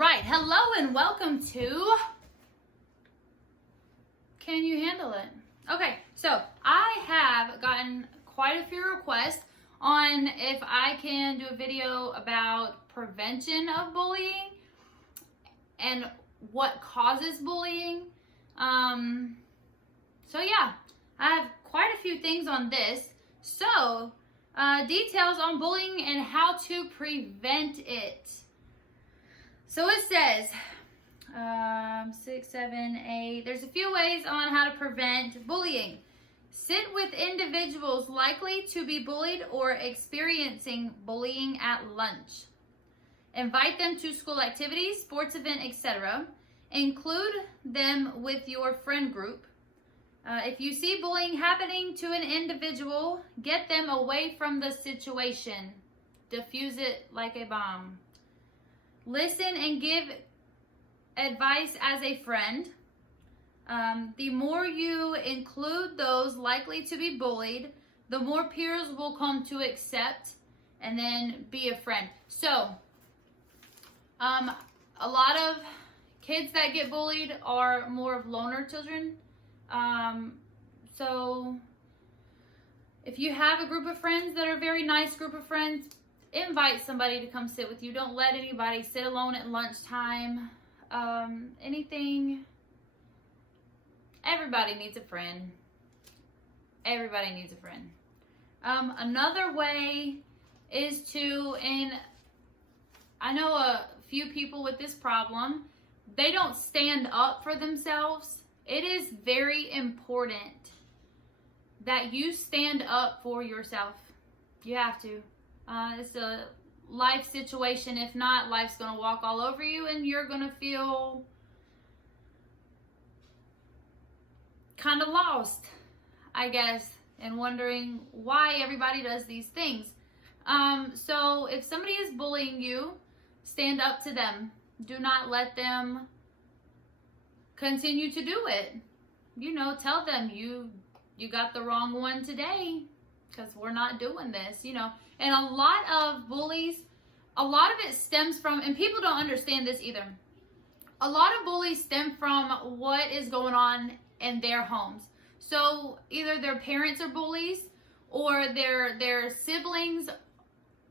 right, hello and welcome to Can You Handle It? Okay, so I have gotten quite a few requests on if I can do a video about prevention of bullying and what causes bullying. So yeah, I have quite a few things on this. So, details on bullying and how to prevent it. So it says, 6, 7, 8, there's a few ways on how to prevent bullying. Sit with individuals likely to be bullied or experiencing bullying at lunch. Invite them to school activities, sports event, etc. Include them with your friend group. If you see bullying happening to an individual, get them away from the situation. Diffuse it like a bomb. Listen and give advice as a friend. The more you include those likely to be bullied, the more peers will come to accept and then be a friend. So, a lot of kids that get bullied are more of loner children. So if you have a group of friends that are a very nice group of friends, invite somebody to come sit with you. Don't let anybody sit alone at lunchtime. Anything. Everybody needs a friend. Everybody needs a friend. Another way is to, and I know a few people with this problem, they don't stand up for themselves. It is very important that you stand up for yourself. You have to. It's a life situation. If not, life's going to walk all over you and you're going to feel kind of lost, I guess, and wondering why everybody does these things. So if somebody is bullying you, stand up to them. Do not let them continue to do it. You know, tell them you got the wrong one today because we're not doing this, you know. And a lot of bullies, a lot of it stems from, and people don't understand this either, a lot of bullies stem from what is going on in their homes. So either their parents are bullies or their siblings,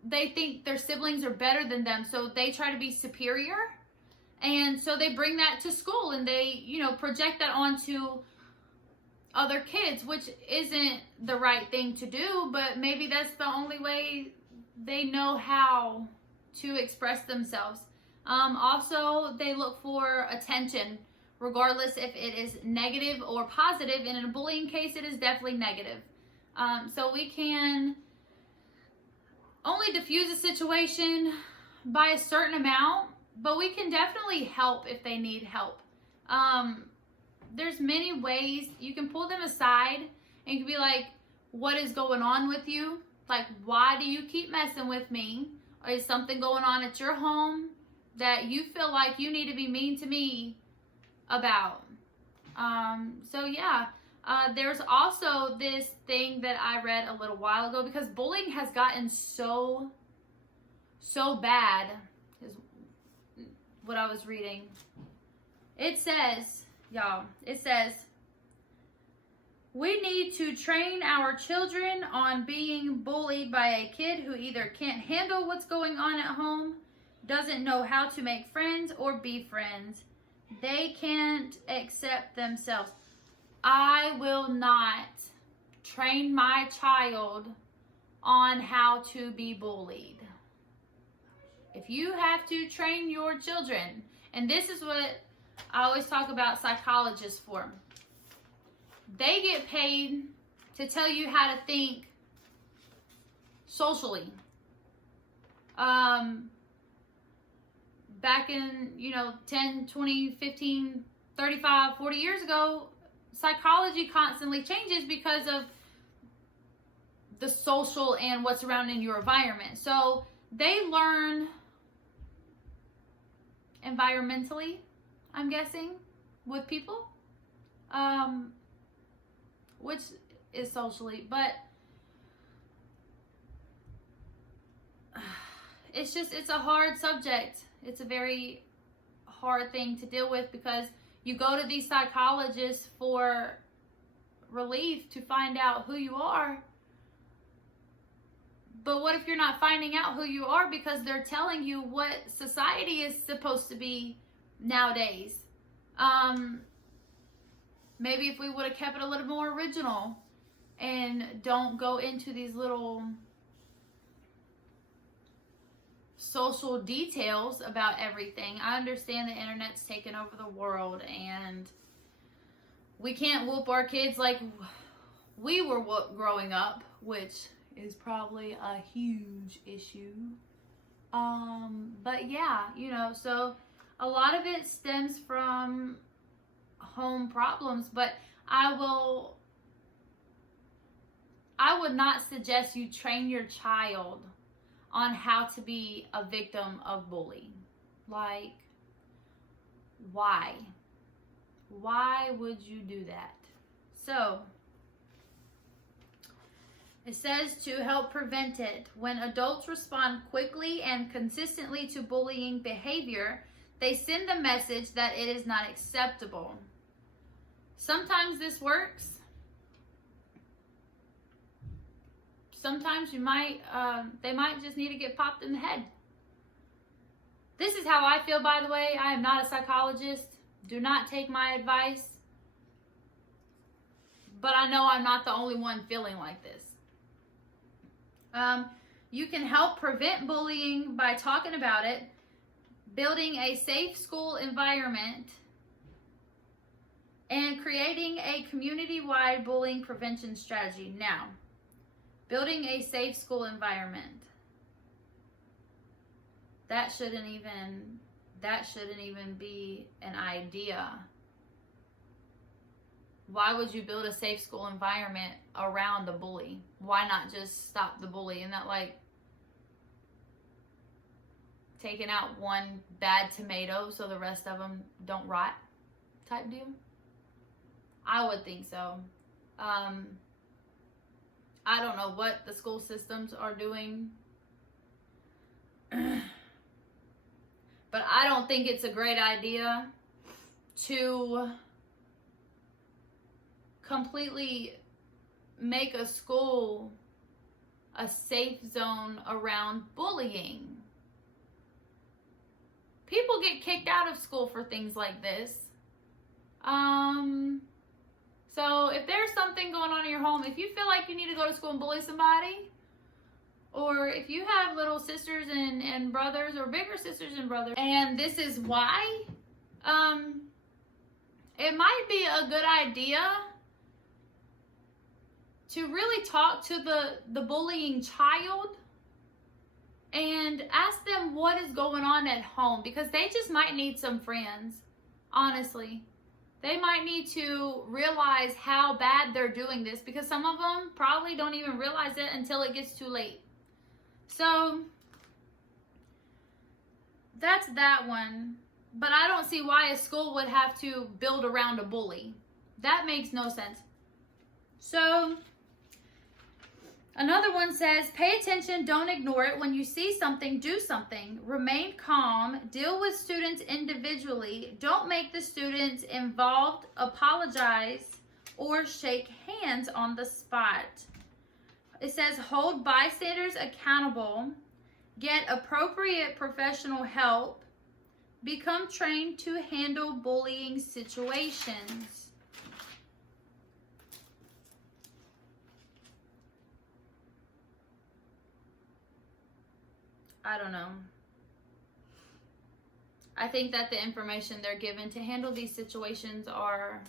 they think their siblings are better than them, so they try to be superior. And so they bring that to school and they, you know, project that onto other kids, which isn't the right thing to do, but maybe that's the only way they know how to express themselves. Also, they look for attention, regardless if it is negative or positive. And in a bullying case, it is definitely negative. So we can only diffuse a situation by a certain amount, but we can definitely help if they need help. There's many ways you can pull them aside and you can be like, what is going on with you? Like, why do you keep messing with me? Or is something going on at your home that you feel like you need to be mean to me about? So yeah, there's also this thing that I read a little while ago, because bullying has gotten so bad, is what I was reading. It says, y'all, it says, we need to train our children on being bullied by a kid who either can't handle what's going on at home, doesn't know how to make friends or be friends. They can't accept themselves. I will not train my child on how to be bullied. If you have to train your children, and this is what I always talk about psychologists for. They get paid to tell you how to think socially. Back in, 10, 20, 15, 35, 40 years ago, psychology constantly changes because of the social and what's around in your environment. So they learn environmentally, I'm guessing, with people, which is socially, but it's a hard subject. It's a very hard thing to deal with, because you go to these psychologists for relief to find out who you are. But what if you're not finding out who you are because they're telling you what society is supposed to be nowadays? Maybe if we would have kept it a little more original and don't go into these little social details about everything. I understand the internet's taken over the world and we can't whoop our kids like we were whooped growing up, which is probably a huge issue. But yeah, you know, so a lot of it stems from home problems, but I would not suggest you train your child on how to be a victim of bullying. Like, why? Why would you do that? So, it says to help prevent it. When adults respond quickly and consistently to bullying behavior, they send the message that it is not acceptable. Sometimes this works. Sometimes they might just need to get popped in the head. This is how I feel, by the way. I am not a psychologist. Do not take my advice. But I know I'm not the only one feeling like this. You can help prevent bullying by talking about it, building a safe school environment, and creating a community-wide bullying prevention strategy. Now, building a safe school environment. That shouldn't even be an idea. Why would you build a safe school environment around the bully? Why not just stop the bully? And that, like, taking out one bad tomato so the rest of them don't rot type deal? I would think so. I don't know what the school systems are doing, but I don't think it's a great idea to completely make a school a safe zone around bullying. People get kicked out of school for things like this. So if there's something going on in your home, if you feel like you need to go to school and bully somebody, or if you have little sisters and brothers, or bigger sisters and brothers, and this is why, it might be a good idea to really talk to the bullying child and ask them what is going on at home, because they just might need some friends, honestly. They might need to realize how bad they're doing this, because some of them probably don't even realize it until it gets too late. So that's that one. But I don't see why a school would have to build around a bully. That makes no sense. So another one says, pay attention, don't ignore it. When you see something, do something. Remain calm. Deal with students individually. Don't make the students involved apologize or shake hands on the spot. It says, hold bystanders accountable. Get appropriate professional help. Become trained to handle bullying situations. I don't know. I think that the information they're given to handle these situations are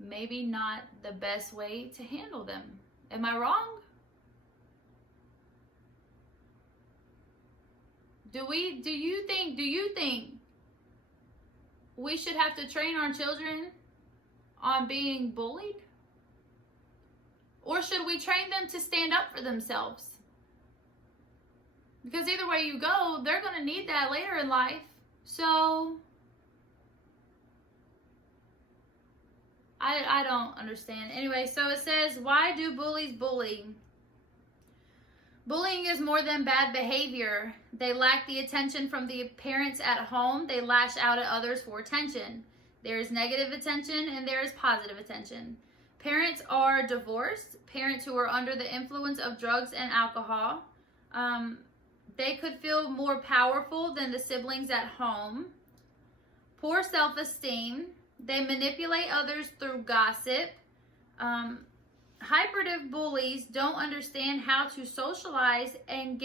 maybe not the best way to handle them. Am I wrong? Do you think we should have to train our children on being bullied? Or should we train them to stand up for themselves? Because either way you go, they're going to need that later in life. So I don't understand. Anyway, so it says, why do bullies bully? Bullying is more than bad behavior. They lack the attention from the parents at home. They lash out at others for attention. There is negative attention and there is positive attention. Parents are divorced. Parents who are under the influence of drugs and alcohol. They could feel more powerful than the siblings at home. Poor self-esteem. They manipulate others through gossip. Hyperactive bullies don't understand how to socialize and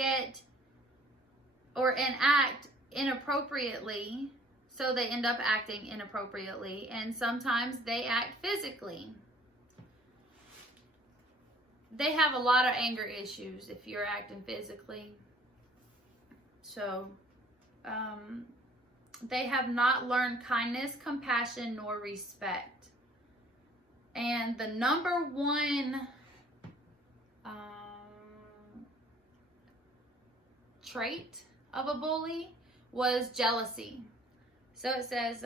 act inappropriately, so they end up acting inappropriately, and sometimes they act physically. They have a lot of anger issues if you're acting physically. So, they have not learned kindness, compassion, nor respect. And the number one trait of a bully was jealousy. So it says,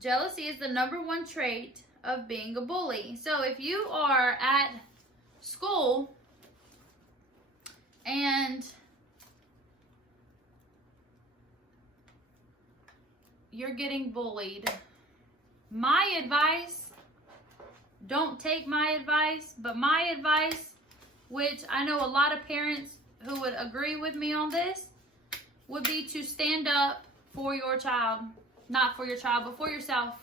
jealousy is the number one trait of being a bully. So if you are at school and you're getting bullied, my advice, don't take my advice, but my advice, which I know a lot of parents who would agree with me on this, would be to stand up for your child. Not for your child, but for yourself.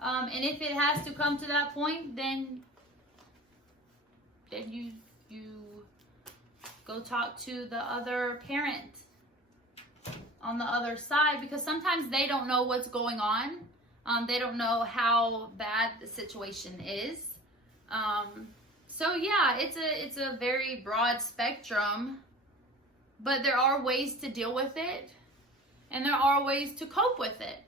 And if it has to come to that point, then you go talk to the other parent on the other side, because sometimes they don't know what's going on. They don't know how bad the situation is. So yeah, it's a very broad spectrum, but there are ways to deal with it, and there are ways to cope with it.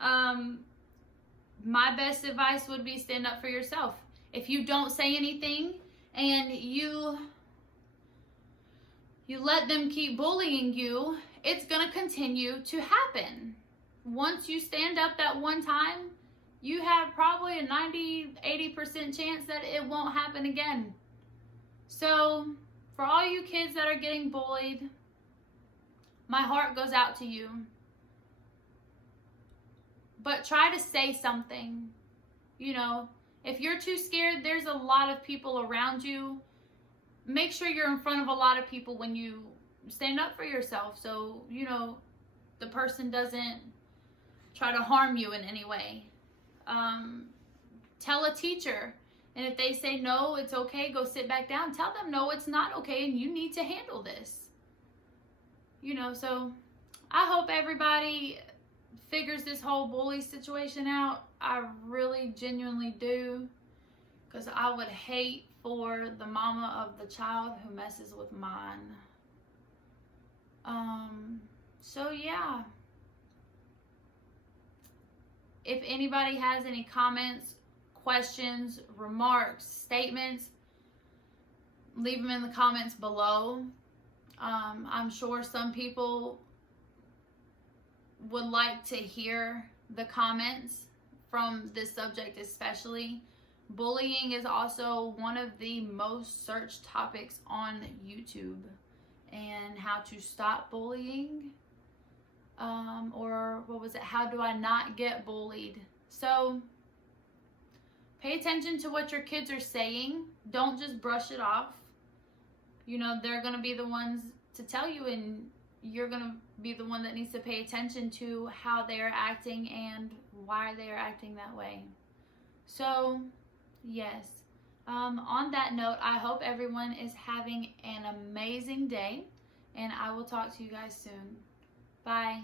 My best advice would be stand up for yourself. If you don't say anything and you let them keep bullying you, it's going to continue to happen. Once you stand up that one time, you have probably a 90-80% chance that it won't happen again. So for all you kids that are getting bullied, my heart goes out to you. But try to say something. You know, if you're too scared, there's a lot of people around you. Make sure you're in front of a lot of people when you stand up for yourself, so, you know, the person doesn't try to harm you in any way. Tell a teacher, and if they say no, it's okay, go sit back down. Tell them no, it's not okay, and you need to handle this. You know, so I hope everybody figures this whole bully situation out. I really genuinely do, because I would hate for the mama of the child who messes with mine. So yeah, if anybody has any comments, questions, remarks, statements, leave them in the comments below. I'm sure some people would like to hear the comments from this subject especially. Bullying is also one of the most searched topics on YouTube, and how to stop bullying, or what was it, how do I not get bullied? So pay attention to what your kids are saying. Don't just brush it off. You know, they're going to be the ones to tell you, and you're going to be the one that needs to pay attention to how they are acting and why they are acting that way. So yes, on that note, I hope everyone is having an amazing day, and I will talk to you guys soon. Bye.